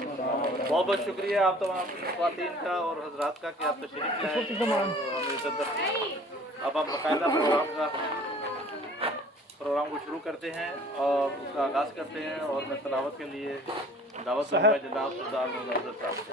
बहुत बहुत शुक्रिया आप तमाम ख़वातीन का और हजरात का कि आप तशरीफ़ लाए और हमें इज्जत दी। अब हम बाकायदा प्रोग्राम को शुरू करते हैं और उसका आगाज़ करते हैं और मैं तलावत के लिए दावत दूँगा जनाब सुल्तान मोहम्मद साहब से।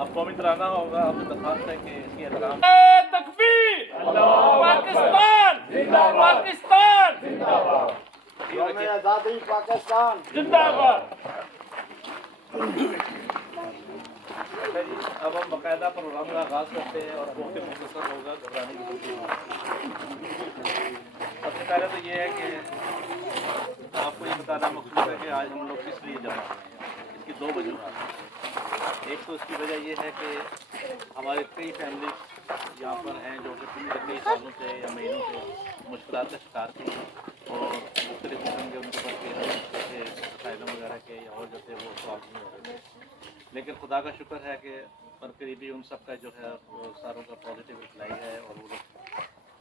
अब कौमी तराना होगा। अब दरख्वास्त है कि इसकी एहतराम तकबीर पाकिस्तान पाकिस्तान आज़ादी पाकिस्तान जिंदाबाद। अब हम बाकायदा प्रोग्राम का आगाज़ करते हैं और बहुत ही मुख्तसर होगा, घबराने की जरूरत नहीं। सबसे पहले तो ये है कि आपको ये बताना मकसूद है कि आज हम लोग किस लिए जमा हुए हैं। इसकी दो वजूहात हैं। एक तो इसकी वजह ये है कि हमारे कई फैमिली यहाँ पर हैं जो कि पिछले कई सालों से या महीनों से मुश्किलात का शिकार थी और मुख्तलिफ किस्म के उनके पास जैसे फायदों वगैरह के या और जैसे वो सॉल्व नहीं हो रहे थे। लेकिन खुदा का शुक्र है कि करीबी उन सब का जो है वो सारों का पॉजिटिव रिप्लाई है और वो लोग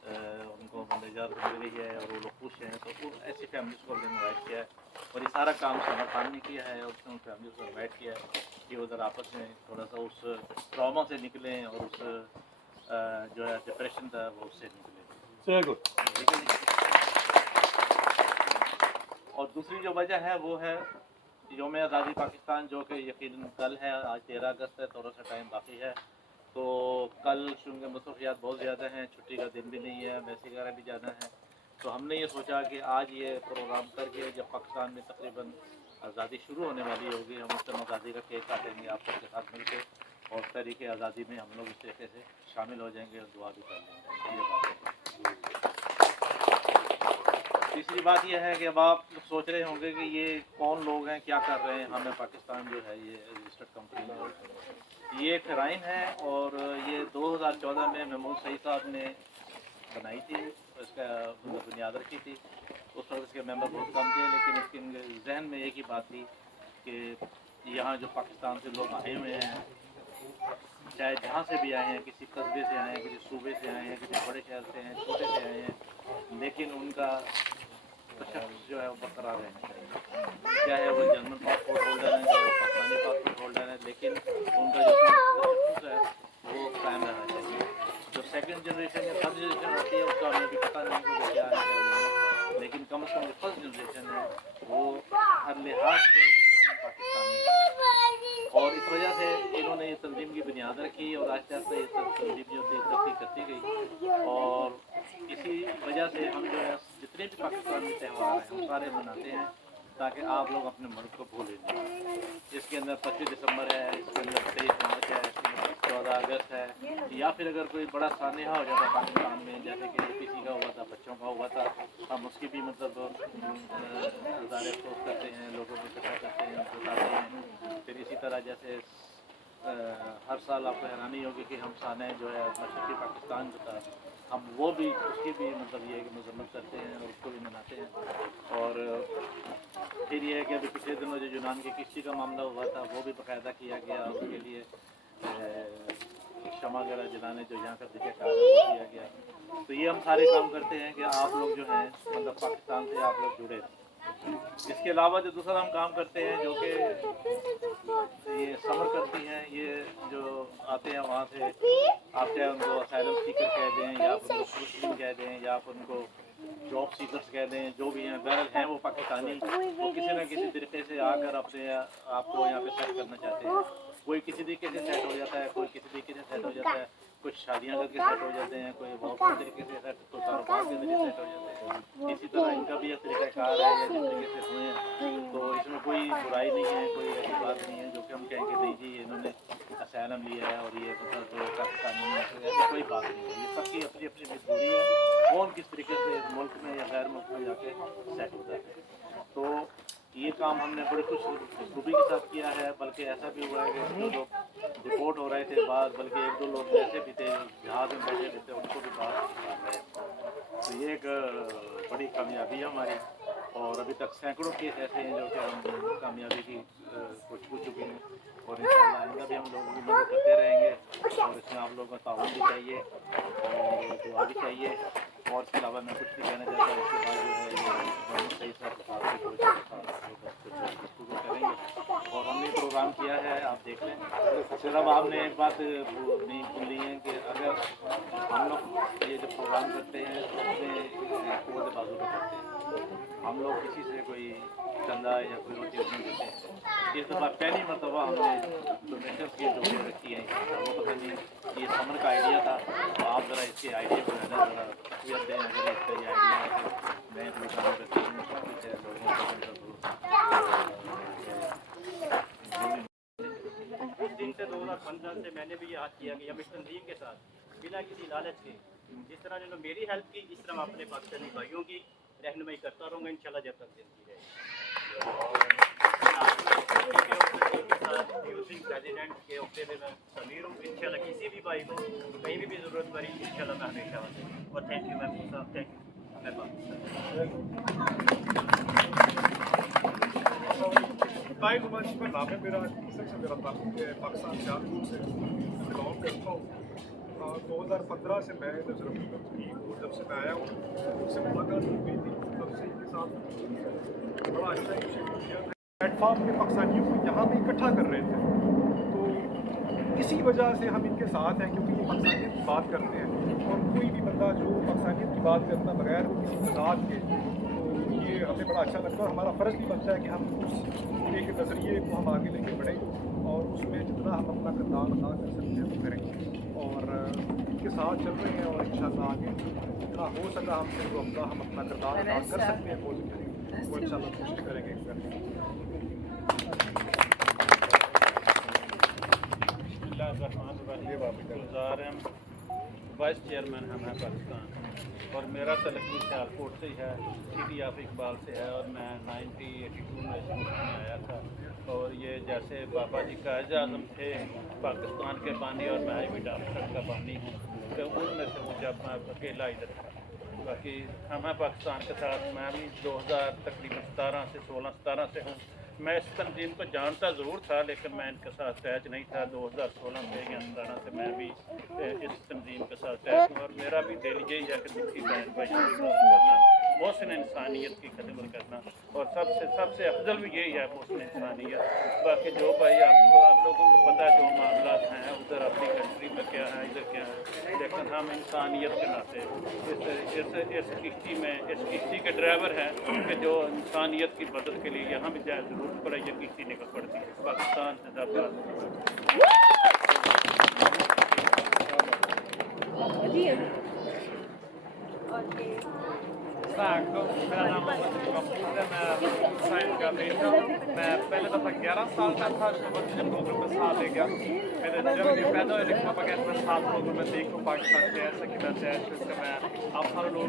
उनको निजात मिल गई है और वो लोग खुश हैं। तो वो ऐसी फैमिलीज़ को हमने इन्वाइट किया है और ये सारा काम समर खान ने किया है और उसने उन फैमिलीज़ को इन्वाइट किया है कि उधर आपस में थोड़ा सा उस ट्रॉमा से निकलें और उस जो है डिप्रेशन था वो उससे निकलें। ठीक है जी। और दूसरी जो वजह है वो है यौम आज़ादी पाकिस्तान जो कि यकीनन कल है। आज 13 अगस्त है, थोड़ा सा टाइम बाकी है। तो कल चूँकि मसरूफियात बहुत ज़्यादा हैं, छुट्टी का दिन भी नहीं है, मैसेज वगैरह भी जाना है, तो हमने ये सोचा कि आज ये प्रोग्राम करके जब पाकिस्तान में तकरीबन आज़ादी शुरू होने वाली होगी हम उस टाइम आज़ादी का केक काटेंगे आप सबके साथ मिलकर और तरीके आज़ादी में हम लोग इस तरीके से शामिल हो जाएंगे और दुआ भी कर लेंगे। ये बात है। तीसरी बात यह है कि अब आप लोग सोच रहे होंगे कि ये कौन लोग हैं, क्या कर रहे हैं। हमें पाकिस्तान जो है ये रजिस्टर्ड कंपनी है, ये फ़ेराइन है और ये 2014 में महमूद सईद साहब ने बनाई थी, इसका बुनियाद रखी थी। उस वक्त इसके मेंबर बहुत कम थे, लेकिन इसके जहन में एक ही बात थी कि यहाँ जो पाकिस्तान से लोग आए हुए हैं, चाहे जहाँ से भी आए हैं, किसी कस्बे से आए हैं, किसी सूबे से आए हैं, किसी बड़े शहर से हैं, छोटे से आए हैं, लेकिन उनका शख्स जो है वो बरकरार रहना चाहिए। क्या है वो जर्मन पासपोर्ट होल्डर है, चाहे वो पाकिस्तानी पासपोर्ट होल्डर है, लेकिन उनका जो शख्स है वो कायम रहना चाहिए। जो सेकंड जनरेशन या थर्ड जनरेशन होती है उसका हमें भी पता नहीं कि क्या है क्या नहीं है, लेकिन कम से कम जो फर्स्ट जनरेशन है वो हर लिहाज से पाकिस्तानी है। और इस वजह से इन्होंने ये तंजीम की बुनियाद रखी और आहिस्ता आहिस्ता ये सब तंजीम जो थी तरक्की करती गई और इसी वजह से हम जो है जितने भी पाकिस्तानी त्यौहार हैं हम सारे मनाते हैं ताकि आप लोग अपने मुल्क को भूलें नहीं। इसके अंदर 25 दिसंबर है, इसके अंदर 23 मार्च है, 14 अगस्त है, या फिर अगर कोई बड़ा सानहा हो जाता है पाकिस्तान में जैसे कि APC का हुआ था, बच्चों का हुआ था, हम उसकी भी मतलब गुजारे अफसोस करते हैं, लोगों को इकट्ठा करते हैं, बताते हैं। फिर इसी तरह जैसे हर साल आपको हैरानी होगी कि हम सानह जो है मशरक़ी पाकिस्तान जो था हम वो भी उसकी भी मतलब ये है कि मजम्मत करते हैं और उसको भी मनाते हैं। और फिर ये है कि अभी पिछले दिनों जो यूनान की किश्ती का मामला हुआ था वो भी बाकायदा किया गया, उसके लिए क्षमा वगैरह जलाने जो यहाँ का तरीका कार किया गया। तो ये हम सारे काम करते हैं कि आप लोग जो हैं मतलब पाकिस्तान से आप लोग जुड़े। इसके अलावा जो दूसरा हम काम करते हैं जो कि ये समर करती हैं, ये जो आते हैं वहाँ से आप चाहे उनको असाइलम सीकर कह दें या आप उनको मुस्लिम कह दें या आप उनको जॉब सीकर्स कह दें, जो भी हैं बहरहाल हैं वो पाकिस्तानी, वो किसी न किसी तरीके से आकर अपने आपको यहाँ पे सेट करना चाहते हैं। कोई किसी तरीके से सेट हो जाता है, कोई किसी तरीके से सेट हो जाता है, कुछ शादियाँ करके सेट हो जाते हैं, कोई बहुत तरीके से सेट तो कारोबार के जरिए सेट हो जाता है। शिकार है या जिस तरीके से हुए हैं, तो इसमें कोई बुराई नहीं है, कोई ऐसी बात नहीं है जो कि हम कहेंगे नहीं जी इन्होंने असैलम लिया है और ये मतलब जो पाकिस्तानी में ऐसी कोई बात नहीं है। ये सबकी अपनी अपनी मजबूरी है, कौन किस तरीके से इस मुल्क में या गैर मुल्क में जाके सेट होता है। तो ये काम हमने बड़ी खूबी के साथ किया है, बल्कि ऐसा भी हुआ है कि जो लोग रिपोर्ट हो रहे थे बाद, बल्कि एक दो लोग ऐसे भी थे जहाज़ में बैठे भी थे, उनको भी बाहर निकाल रहे हैं। तो ये एक बड़ी कामयाबी है हमारी, और अभी तक सैकड़ों केस ऐसे हैं जो कि हम कामयाबी की कुछ पूछ चुके हैं, और इंशाअल्लाह आइंदा भी हम लोगों की मदद करते रहेंगे। और इसमें आप लोगों का ताउन भी चाहिए और दुआ भी चाहिए। और इसके अलावा मैं कुछ नहीं कहना चाहता। इसके बाद जो है ये सही करेंगे, और हमने प्रोग्राम किया है, आप देख लें। सिर्फ आपने एक बात नहीं भूलनी है कि अगर हम लोग ये जो प्रोग्राम करते हैं तो अपने कुव्वत बाजू पे करते हैं, हम लोग किसी से कोई चंदा या कोई और चीज़ नहीं देते हैं। इस दफ़ा पहली मरतबा हमने डोनेशन की जो रखी है, वो पता नहीं ये समर का आइडिया था, तो आप ज़रा इसके आइडिया को ज़रा तक़वियत दें। अगर इसका ये आइडिया है कि मैं कोई काम करती हूँ कुछ है लोगों इस दिन से 2015 से मैंने भी याद किया कि हम इस तंजीम के साथ बिना किसी लालच के, जिस तरह जिन्होंने मेरी हेल्प की, इस तरह मैं अपने पाकिस्तानी भाइयों की रहनुमाई करता रहूँगा इंशाल्लाह जब तक जिंदगी रहेगी। प्रेसिडेंट के अहदे में मैं समीर हूँ, इंशाल्लाह किसी भी भाई को कहीं भी ज़रूरत पड़ी इंशाल्लाह मैं हमेशा हाजिर। और थैंक यू मैम साहब, थैंक यू। ताइब मंच पर नाम है मेरा, सबसे मेरा ताल्लुक है पाकिस्तान सियालकोट से बिलोंग करता हूँ। 2015 से मैं इधर ज़रूरत थी, और जब से मैं आया हूँ उससे मुलाकात हो गई थी, तब से इनके साथ बड़ा अच्छा इनिशिएटिव किया था। प्लेटफॉर्म में पाकिस्तानियों को यहाँ पे इकट्ठा कर रहे थे, तो इसी वजह से हम इनके साथ हैं, क्योंकि ये पाकिस्तानियत की बात करते हैं, और कोई भी बंदा जो पाकिस्तानियत की बात करता बगैर किसी मजाक के, तो ये हमें बड़ा अच्छा लगता है। और हमारा फ़र्ज़ भी बनता है कि हम उस एक नज़रिए को हम आगे लेके बढ़ें, और उसमें जितना हम अपना किरदार अदा कर सकते हैं वो करें, और इनके साथ चल रहे हैं। और इंशाअल्लाह आगे जितना हो सका हमसे जो हम अपना किरदार अदा कर सकते हैं वो करेंगे, वो इंशाअल्लाह कोशिश करेंगे। वाइस चेयरमैन हम हैं पाकिस्तान, और मेरा तल्लुक भी सियालकोट से ही है, सिटी ऑफ इकबाल से है, और मैं 1982 में इस मुल्क में आया था। और ये जैसे बाबा जी कायद आज़म थे पाकिस्तान के बानी, और मैं भी डॉक्टर का बानी हूँ, तो उनमें से वो जब मैं अकेला इधर था। बाकी हम हैं पाकिस्तान के साथ। मैं भी 2000 तकरीबन 17 से 16-17 से हूँ। मैं इस तंजीम को जानता ज़रूर था, लेकिन मैं इनके साथ अटैच नहीं था। 2016 से या 17 से मैं भी इस तंजीम के साथ अटैच हूँ, और मेरा भी दिल यही है कि दुखी बहन भाइयों की मदद करना, मोहसिन इंसानियत की खिदमत करना, और सबसे अफजल भी यही है मोहसिन इंसानियत। बाकी जो भाई आप लोगों को पता है जो मामला हैं उधर अपनी कंट्री में क्या है, इधर क्या है, लेकिन हम इंसानियत के नाते इस किश्ती में, इस किश्ती के ड्राइवर हैं कि जो इंसानियत की मदद के लिए यहाँ भी जाए ज़रूरत पड़े, ये किश्ती निकल पड़ती है। पाकिस्तान जिंदाबाद। मेरा नाम कपूर है, मैं साइंस का बेटा हूँ। मैं पहले दफ़ा 11 साल का था जब प्रोग्राम में साथ ले गया। मेरे जब भी पैदा हुए लिखा बगैर मैं 7 लोगों में देखूँ पाकिस्तान के ऐसा कि मैं इससे मैं आप सारे लोग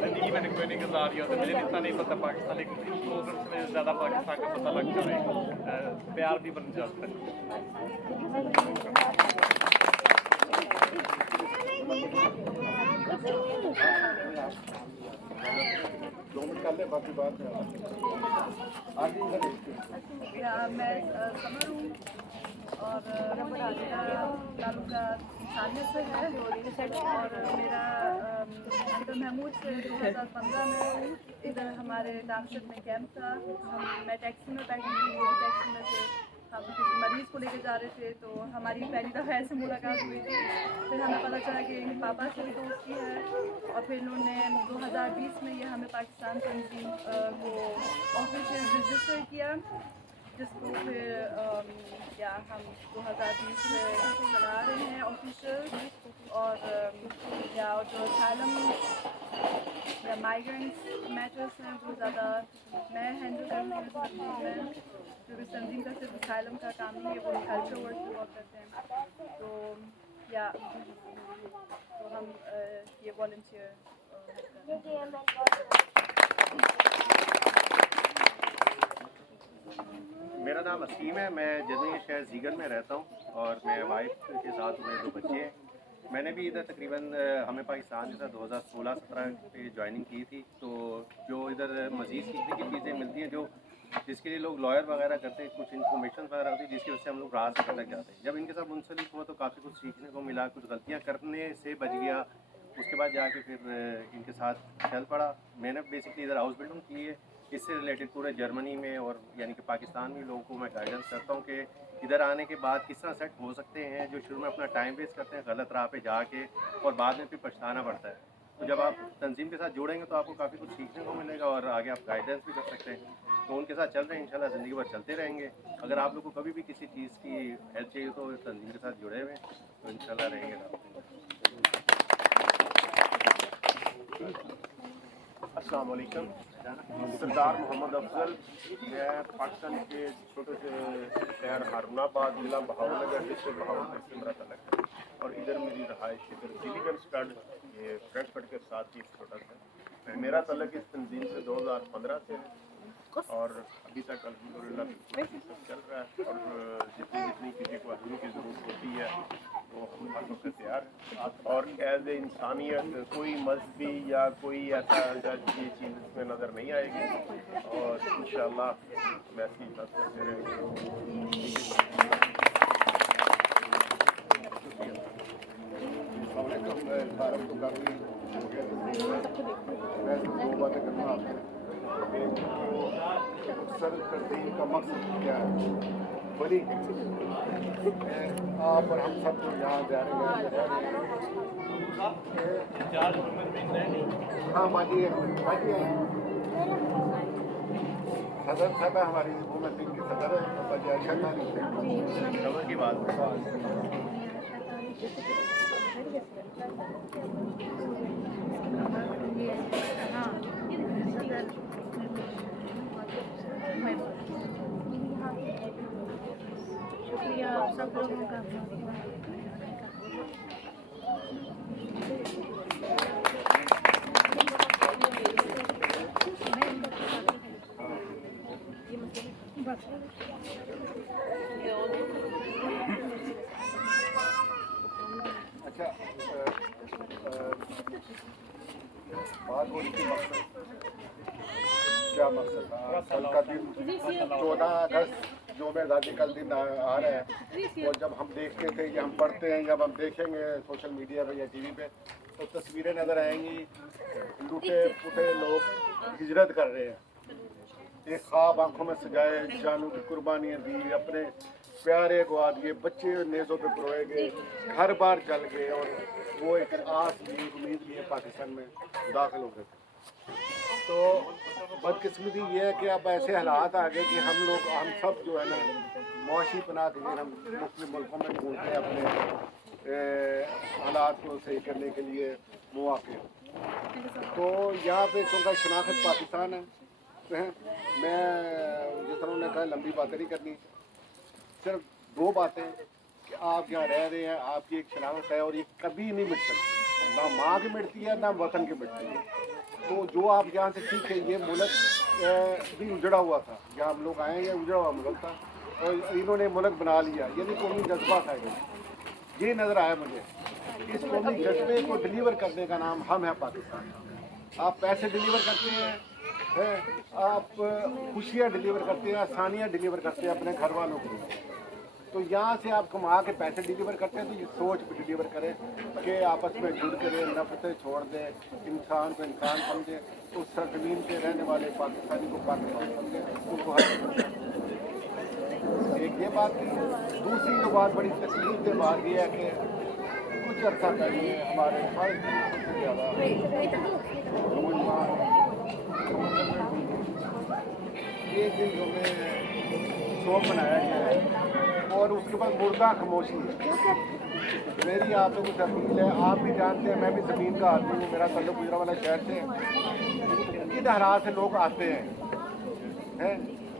ज़िंदगी मैंने कोई नहीं गुजारी हो, तो मुझे इतना नहीं पता पाकिस्तान, लेकिन इन प्रोग्राम से ज़्यादा पाकिस्तान का पता लग जाए, प्यार भी बन जाता है। 2 मिनट कर ले, बाकी बात आगे मैं समर हूँ, और तालुका साले से है, और मेरा अंकल महमूद से 2015 में हूँ। इधर हमारे डाकशत में कैंप था, मैं टैक्सी में बैठी थी, वो टैक्सी में थे, हम किसी मरीज़ को लेके जा रहे थे, तो हमारी पहली दफ़ा ऐसे मुलाकात हुई थी। फिर हमें पता चला कि इनके पापा से भी दोस्ती है, और फिर इन्होंने 2020 में ये हमें पाकिस्तान तंजीम को ऑफिशियल रजिस्टर किया, जिसको फिर क्या हम 2020 से चला रहे हैं ऑफिशियल। और या जो असylum या माइग्रेंट्स मैटर्स हैं वो ज़्यादा मैं हैंडल करूँगी में, क्योंकि तंजीम का सिर्फ असाइलम का काम नहीं है, वो कल्चर वर्क भी बहुत करते हैं। तो या तो हम ये वॉलंटियर मेरा नाम असीम है, मैं जर्मनी के शहर जीगन में रहता हूँ और मेरे वाइफ के साथ मेरे 2 बच्चे हैं। मैंने भी इधर तकरीबन हमें पाकिस्तान के साथ 2016-17 पे ज्वाइनिंग की थी। तो जो इधर मज़ीद सीखने की चीज़ें मिलती हैं, जो जिसके लिए लोग लॉयर वगैरह करते हैं, कुछ इन्फॉर्मेशन वगैरह होती है जिसकी वजह से हम लोग राह से भटक जाते हैं। जब इनके साथ मुंसलिक हुआ तो काफ़ी कुछ सीखने को मिला, कुछ गलतियाँ करने से बच गया। उसके बाद जाके फिर इनके साथ चल पड़ा। मैंने बेसिकली इधर हाउस बिल्डिंग की है, इससे रिलेटेड पूरे जर्मनी में और यानी कि पाकिस्तान में लोगों को मैं गाइडेंस करता हूँ कि इधर आने के बाद किस तरह सेट हो सकते हैं। जो शुरू में अपना टाइम वेस्ट करते हैं गलत राह पे जाके और बाद में फिर पछताना पड़ता है। तो जब आप तंजीम के साथ जुड़ेंगे तो आपको काफ़ी कुछ सीखने को मिलेगा और आगे आप गाइडेंस भी कर सकते हैं। तो उनके साथ चल रहे हैं, इंशाल्लाह ज़िंदगी भर चलते रहेंगे। अगर आप लोग को कभी भी किसी चीज़ की हेल्प चाहिए तो तंजीम के साथ जुड़े हुए तो इंशाल्लाह रहेंगे। अस्सलाम वालेकुम। सरदार मोहम्मद अफजल, मैं पाकिस्तान के छोटे से शहर हारूनाबाद, जिला बहावलनगर, डिस्ट्रिक्ट बहावलनगर से मेरा तलक है और इधर मेरी रहायश इधर जिलीगन स्टड, ये फ्रैंकफर्ट के साथ ही छोटा सा। मेरा तलक इस तंजीम से 2015 से है और अभी तक अल्हम्दुलिल्लाह चल रहा है। और जितनी किसी को आदमी की ज़रूरत होती है तो हम हर वक्त तैयार हैं। और एज ए इंसानियत कोई मजहबी या कोई ऐसा ये चीज़ इसमें नज़र नहीं आएगी और इंशाअल्लाह मैं ऐसी बात करते रहेंगे। का मकसद क्या है? बड़ी आप और हम सब जो यहाँ जा रहे हैं। हाँ बाकी सदर साहब हमारी हुकूमत की सदर है की बात शुक्रिया आप सब लोगों का। अच्छा बात हो रही थी मकसद, क्या मकसद था? कल का दिन 14 अगस्त जो में आज़ादी का दिन आ रहा है और जब हम देखते थे कि हम पढ़ते हैं, जब हम देखेंगे सोशल मीडिया पे या टीवी पे तो तस्वीरें नज़र आएंगी, लूटे पुटे लोग हिजरत कर रहे हैं। एक ख्वाब आंखों में सजाए, जानों की कुर्बानियाँ दी, अपने प्यारे गवा दिए, बच्चे नेज़ों पे परोए गए, घर बार जल गए और वो एक आस भी उम्मीद भी है पाकिस्तान में दाखिल हो गए। तो बदकिस्मती ये है कि अब ऐसे हालात आ गए कि हम सब जो है ना मुआशी पनाह के लिए हम मुस्लिम मुल्कों में ढूंढते हैं अपने हालात को सही करने के लिए मौके। तो यहाँ पे चूँकि शनाख्त पाकिस्तान है, मैं जिस तरह उन्होंने कहा लंबी बातें नहीं करनी, सिर्फ 2 बातें कि आप यहाँ रह रहे हैं, आपकी एक शनाख्त है और ये कभी नहीं मिट सकती, ना माँ की मिटती है ना वतन की मिटती है। तो जो आप यहाँ से सीखे, ये मुल्क भी उजड़ा हुआ था, जहाँ हम लोग आए ये उजड़ा हुआ मुल्क था और इन्होंने मुल्क बना लिया, यानी कौमी जज्बा था ये नज़र आया मुझे। इस कौमी जज्बे को डिलीवर करने का नाम हम है पाकिस्तान। आप पैसे डिलीवर करते हैं, आप खुशियाँ डिलीवर करते हैं, आसानियाँ डिलीवर करते हैं अपने घर वालों को। तो यहाँ से आप कमा के पैसे डिलीवर करते हैं तो ये सोच भी डिलीवर करें कि आपस में जुड़ कर नफरतें छोड़ दें, इंसान को इंसान समझें, उस सरजमीन पे रहने वाले पाकिस्तानी को पाकिस्तान समझें, उनको हर एक ये बात थी। दूसरी जो बात बड़ी तकलीफ के बाद ये है कि कुछ अर्सा पहले हमारे सबसे ज़्यादा एक दिन जो में शोक मनाया गया है और उसके बाद मुर्दा खामोशी है। मेरी आप लोगों से अपील है, आप भी जानते हैं मैं भी ज़मीन का आदमी हूँ, मेरा ताल्लुक गुजरांवाला शहर से है। किन हालात से लोग आते हैं,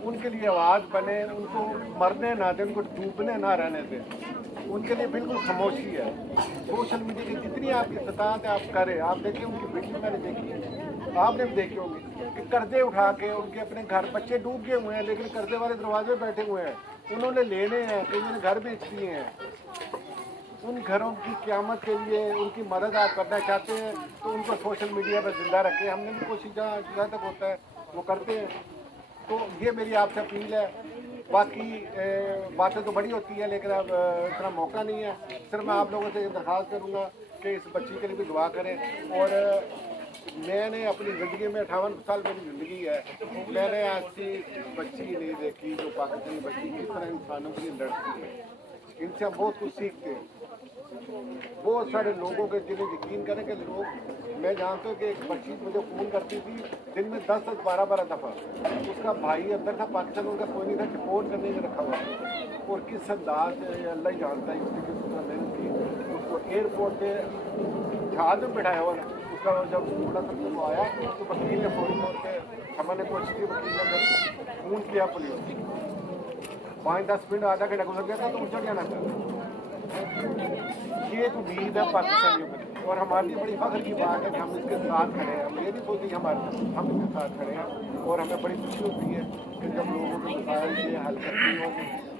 उनके लिए आवाज़ बने, उनको मरने ना दें, उनको डूबने ना रहने दें, उनके लिए बिल्कुल खामोशी है। सोशल मीडिया की जितनी आपकी इस्तात है आप करें। आप देखें उनकी वीडियो मैंने देखी, आपने भी देखी होंगी कि कर्जे उठा के उनके अपने घर, बच्चे डूब गए हुए हैं लेकिन कर्जे वाले दरवाजे बैठे हुए हैं, उन्होंने लेने हैं, कई ने घर बेच दिए हैं। उन घरों की क़यामत के लिए उनकी मदद आप करना चाहते हैं तो उनको सोशल मीडिया पर जिंदा रखें। हमने भी कोशिश जहाँ तक होता है वो करते हैं। तो ये मेरी आपसे अपील है। बाकी बातें तो बड़ी होती है लेकिन अब इतना मौका नहीं है। सिर्फ मैं आप लोगों से दरख्वास्त करूँगा कि इस बच्ची के लिए भी दुआ करें। और मैंने अपनी ज़िंदगी में 58 साल मेरी ज़िंदगी है, मैंने ऐसी बच्ची नहीं देखी जो पाकिस्तानी बच्ची किस तरह इंसानों के लिए लड़ती है। इनसे हम बहुत कुछ सीखते हैं। बहुत सारे लोगों के जिन्हें यकीन करें कि लोग, मैं जानता हूँ कि एक बच्ची मुझे फ़ोन करती थी दिन में 10 से 12 दफ़ा। उसका भाई अंदर था पाकिस्तान, उनका कोई नहीं था, डिपोर्ट करने में रखा हुआ था। और किस अंदाज से अल्लाह ही जानता है उसने किस तरह मेहनत की। उसको एयरपोर्ट पे जहाज में बैठाया हुआ था। उसका जब थोड़ा सा वो आया तो वकील ने फौरी तौर पर हमने कोशिश की, वकील ने फ़ोन किया पुलिस, 5-10 मिनट आधा घंटा गुजर गया था तो उठ जाना था। ये एक उम्मीद है पाकिस्तानियों में और हमारी बड़ी फख्र की बात है कि हम इसके साथ खड़े हैं। हम ये नहीं बोलते हमारे, हम इसके साथ खड़े हैं और हमें बड़ी खुशी होती है कि जब लोगों के मसाइल ये हल करती हो।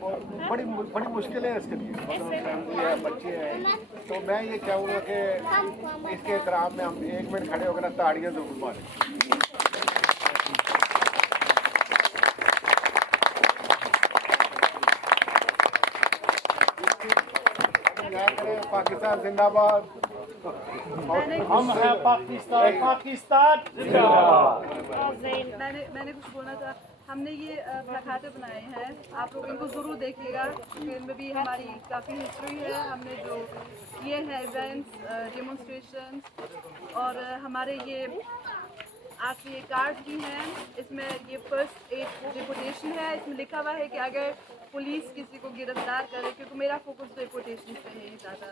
और बड़ी मुश्किलें हैं इसके लिए, मतलब फैमिली है, बच्चे हैं। तो मैं ये चाहूँगा कि इसके एहतराम में हम 1 मिनट खड़े होकर ताड़ियाँ ज़रूर मारें। पाकिस्तान जिंदाबाद। हम हैं पाकिस्तान, पाकिस्तान मैंने कुछ बोलना था। हमने ये प्लाकार्ड बनाए हैं, आप लोग इनको ज़रूर देखिएगा क्योंकि इनमें भी हमारी काफ़ी हिस्ट्री है। हमने जो किए हैं इवेंट्स, डेमोन्स्ट्रेशंस और हमारे ये आप ये कार्ड भी हैं। इसमें ये फर्स्ट एड डिपोटेशन है। इसमें लिखा हुआ है कि अगर पुलिस किसी को गिरफ्तार करे, क्योंकि मेरा फोकस डिपोटेशन पे है ज़्यादा,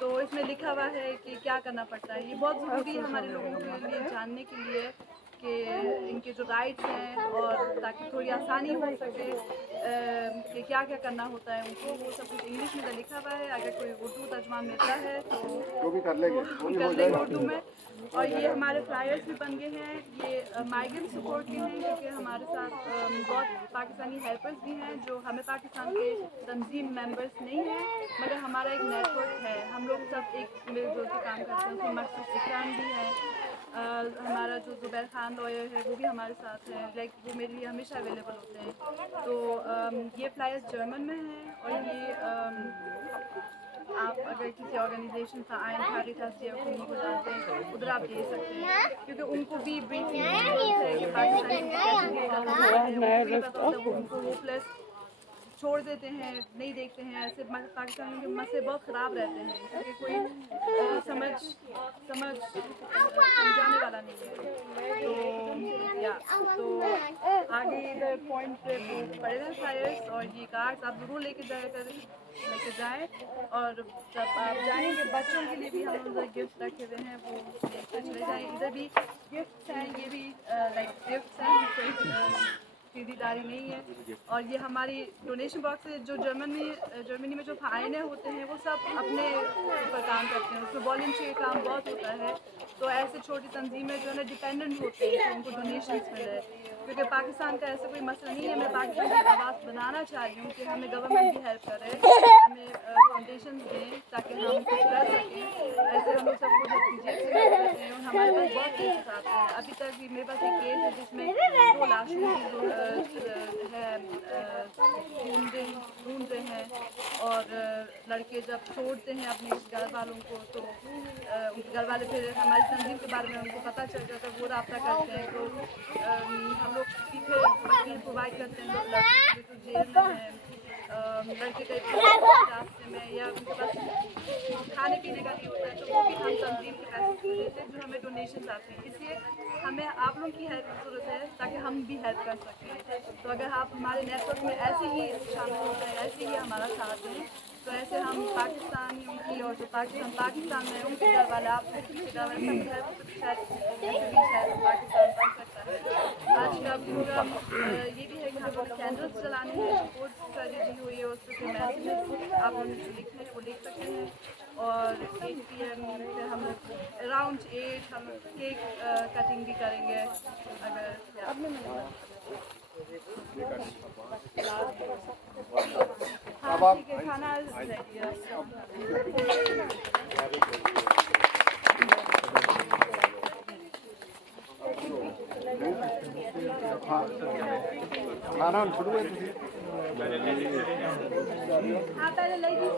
तो इसमें लिखा हुआ है कि क्या करना पड़ता है। ये बहुत ज़रूरी है हमारे लोगों के लिए जानने के लिए कि इनके जो राइट्स हैं और ताकि थोड़ी आसानी हो सके कि क्या क्या करना होता है उनको। वो सब कुछ इंग्लिश में लिखा हुआ है। अगर कोई उर्दू तर्जमा मिलता है तो भी कर लेंगे उर्दू में। और ये हमारे फ्लायर्स भी बन गए हैं। ये माइग्रेंट सपोर्ट के हैं क्योंकि हमारे साथ बहुत पाकिस्तानी हेल्पर्स भी हैं जो हमें पाकिस्तान के तंजीम मेंबर्स नहीं हैं, मगर हमारा एक नेटवर्क है। हम लोग सब एक मिलजुल के काम करते हैं। उसमें मकसूद इकराम भी है, हमारा जो जुबैर खान लॉयर है वो भी हमारे साथ है। लाइक वो मेरे लिए हमेशा अवेलेबल होते हैं। तो ये फ्लायर्स जर्मन में हैं और ये आप अगर किसी ऑर्गेनाइजेशन का आयन कारिtas या उन्हीं को जानते हैं उधर आप दे सकते हैं क्योंकि उनको भी ब्रीफिंग है कि पाकिस्तान उनको होपलेस छोड़ देते हैं, नहीं देखते हैं। ऐसे पाकिस्तान के मसले बहुत ख़राब रहते हैं क्योंकि कोई समझाने वाला नहीं है। तो आगे इधर पॉइंट पे पड़े हैं फ्लायर्स और ये कार्ड्स आप ज़रूर लेके जाएं। और जब आप जाएंगे बच्चों के लिए भी हम लोग गिफ्ट रखे हुए हैं, वो लेकर चले जाएँ। इधर भी गिफ्ट्स हैं, ये भी लाइक गिफ्ट्स हैं, खरीदारी नहीं है। और ये हमारी डोनेशन बॉक्स है। जो जर्मनी में जो फाइने होते हैं वो सब अपने ऊपर काम करते हैं, उसमें वॉलंटियर काम बहुत होता है। तो ऐसे छोटी तंजीमें जो है ना डिपेंडेंट होते हैं तो उनको डोनेशंस मिले, क्योंकि पाकिस्तान का ऐसा कोई मसला नहीं है। मैं पाकिस्तान की आवाज़ बनाना चाह रही हूँ कि हमें गवर्नमेंट भी हेल्प करे, हमें फाउंडेशन दें ताकि हम कुछ कर सकें। ऐसे हम लोग सब कुछ जेब से करते हैं और हमारे पास बहुत केसेस आते हैं। अभी तक भी मेरे पास एक केस है जिसमें 2 लाशों की है ढूंढ रहे हैं और लड़के जब छोड़ते हैं अपने घर वालों को तो उनके घर वाले फिर हमारी तंजीम के बारे में उनको पता चल जाता है, वो रब्ता करते हैं। तो हम लोग सीधे वकील प्रोवाइड करते हैं लड़के जो जेल में हैं, लड़के का रास्ते में या उनके पास खाने पीने का नहीं होता है तो वो भी हम तंजीम के पैसे देते हैं जो हमें डोनेशन आते हैं। इसलिए हमें आप लोगों की हेल्प की ज़रूरत है ताकि हम भी हेल्प कर सकें। तो अगर आप हमारे नेटवर्क में ऐसे ही शामिल होते हैं, ऐसे ही हमारा साथ दें तो ऐसे हम पाकिस्तानियों की और जो पाकिस्तान में उनके घर वाले आप घर वाले सब है वो शायद ऐसे भी शायद पाकिस्तान बन सकता है। आज का प्रोग्राम ये भी है कि हम लोग कैंडल्स जलाने हैं, बोर्ड दी हुई है उस पर मैसेज आप लिखने को लिख सकते हैं। और 8 PM फिर हम लोग अराउंड 8 हम केक कटिंग भी करेंगे अगर हाँ ठीक है खाना रेडी खाना शुरू है हाँ पहले लेडीज